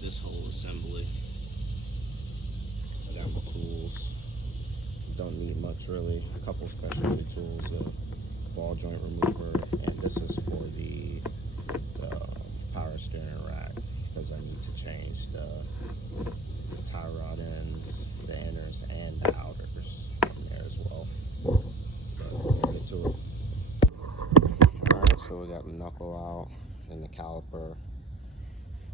this whole assembly. I got my tools. Don't need much really. A couple specialty tools, a ball joint remover, and this is for the power steering rack because I need to change the tie rod ends, the inners, and the outers in there as well. So get to it. Alright, so we got the knuckle out and the caliper.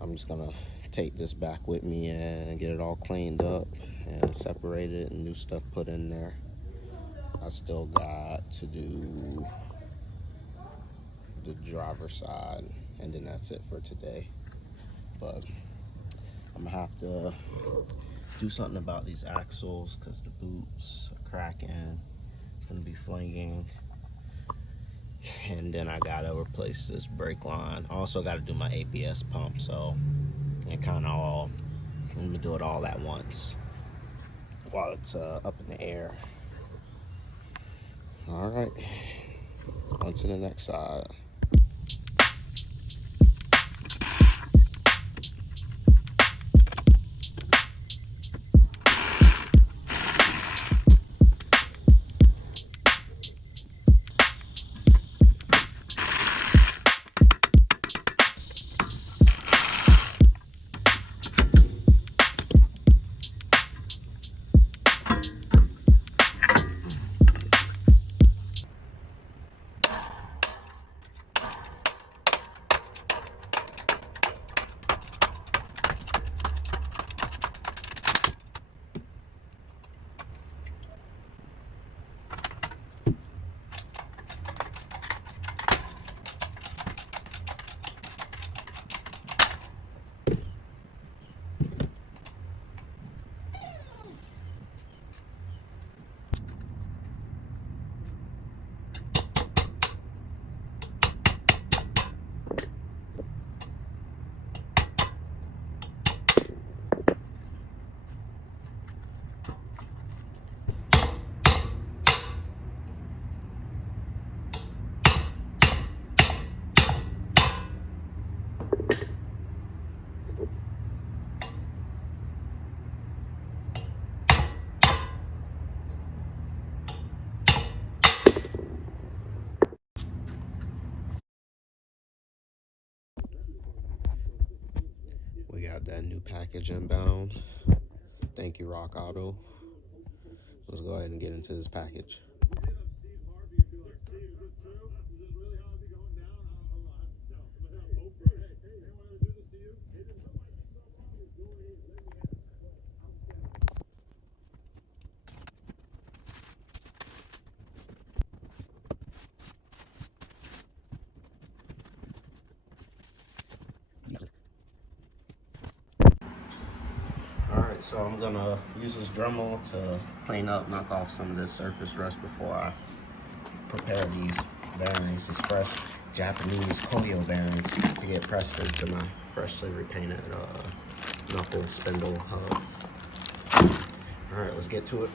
I'm just gonna take this back with me and get it all cleaned up and separated and new stuff put in there. I still got to do the driver's side, and then that's it for today. But I'm gonna have to do something about these axles because the boots are cracking. It's gonna be flinging. And then I gotta replace this brake line. Also gotta do my ABS pump, so it kind of all, I'm gonna do it all at once while it's up in the air. All right, on to the next side. We got that new package inbound. Thank you, Rock Auto. Let's go ahead and get into this package. Alright, so I'm gonna use this Dremel to clean up, knock off some of this surface rust before I prepare these bearings, these fresh Japanese Koyo bearings to get pressed into my freshly repainted knuckle spindle hub. Alright, let's get to it.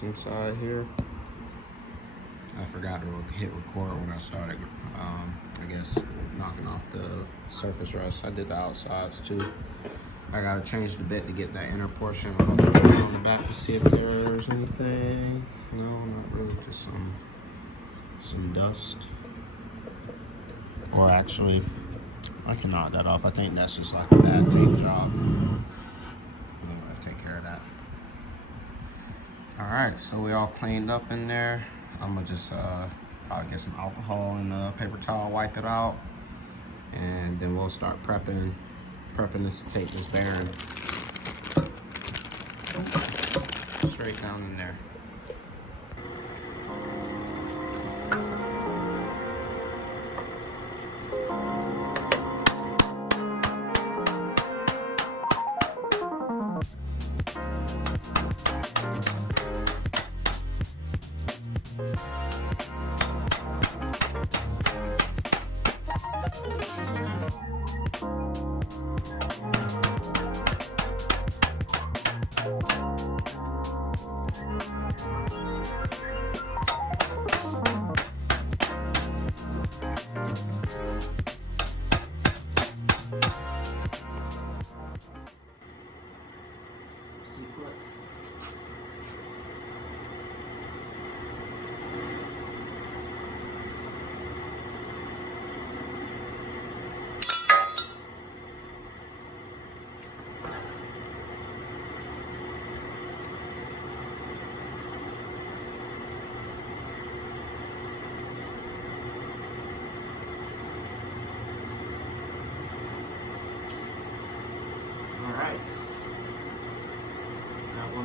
Inside here, I forgot to hit record when I started. I guess knocking off the surface rust. I did the outsides too. I gotta change the bit to get that inner portion. I'm gonna put it on the back to see if there's anything. No, not really. Just some dust. Or actually, I can knock that off. I think that's just like a bad tape job. I'm gonna take care of that. Alright, so we all cleaned up in there. I'm gonna just probably get some alcohol and a paper towel, wipe it out, and then we'll start prepping this to take this bearing straight down in there.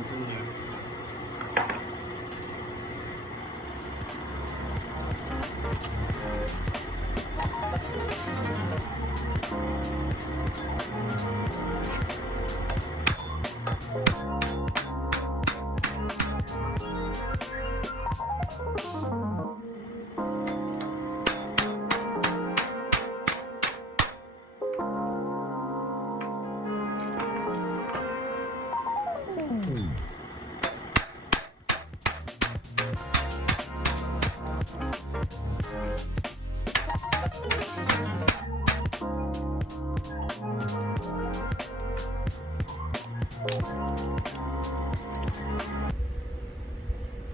what's in there.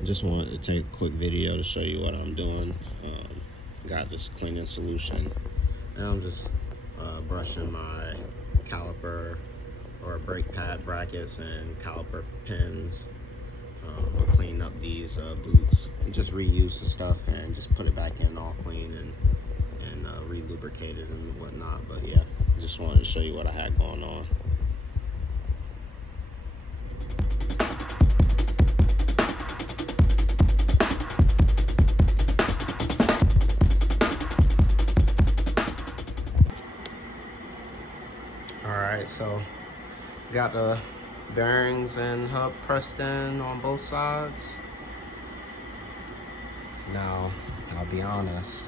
Just wanted to take a quick video to show you what I'm doing. Got this cleaning solution, and I'm just brushing my caliper or brake pad brackets and caliper pins. Clean up these boots and just reuse the stuff and just put it back in all clean and re-lubricated and whatnot. But yeah, just wanted to show you what I had going on. Alright, so got the bearings and hub pressed in on both sides. Now, I'll be honest,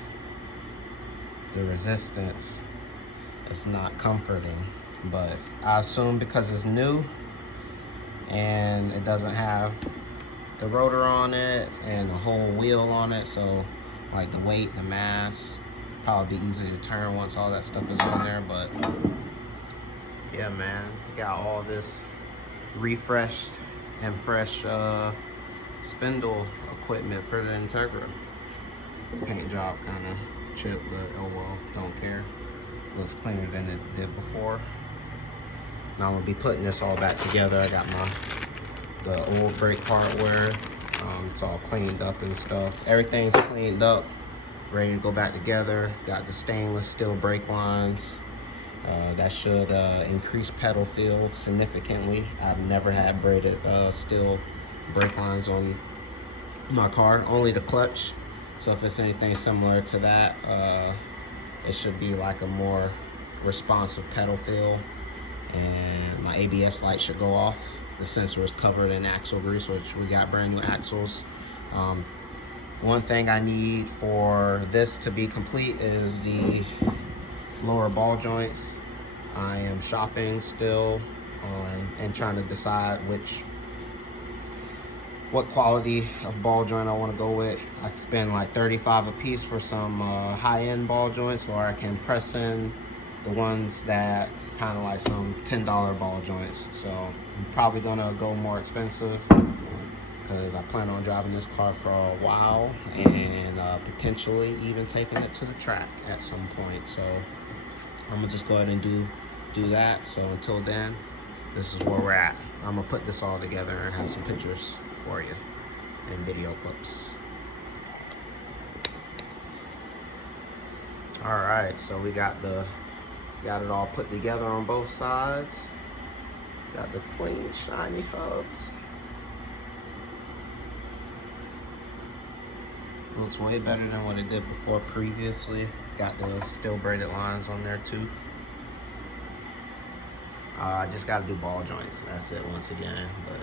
the resistance is not comforting, but I assume because it's new and it doesn't have the rotor on it and the whole wheel on it, so like the weight, the mass, probably be easy to turn once all that stuff is on there. But yeah, man, got all this refreshed and fresh spindle equipment for the Integra. Paint job kind of chipped, but oh well, don't care. Looks cleaner than it did before. Now I'm gonna be putting this all back together. I got the old brake hardware. It's all cleaned up and stuff. Everything's cleaned up, ready to go back together. Got the stainless steel brake lines. That should increase pedal feel significantly. I've never had braided steel brake lines on my car, only the clutch. So if it's anything similar to that, it should be like a more responsive pedal feel. And my ABS light should go off. The sensor is covered in axle grease, which we got brand new axles. One thing I need for this to be complete is the lower ball joints. I am shopping still and trying to decide what quality of ball joint I want to go with. I can spend like $35 a piece for some high-end ball joints, or I can press in the ones that kind of like some $10 ball joints. So I'm probably gonna go more expensive because I plan on driving this car for a while and potentially even taking it to the track at some point. So I'm gonna just go ahead and do that. So until then, this is where we're at. I'm gonna put this all together and have some pictures for you and video clips. All right, so we got it all put together on both sides. Got the clean, shiny hubs. Looks way better than what it did before previously. Got the steel braided lines on there too. I just got to do ball joints. That's it once again, but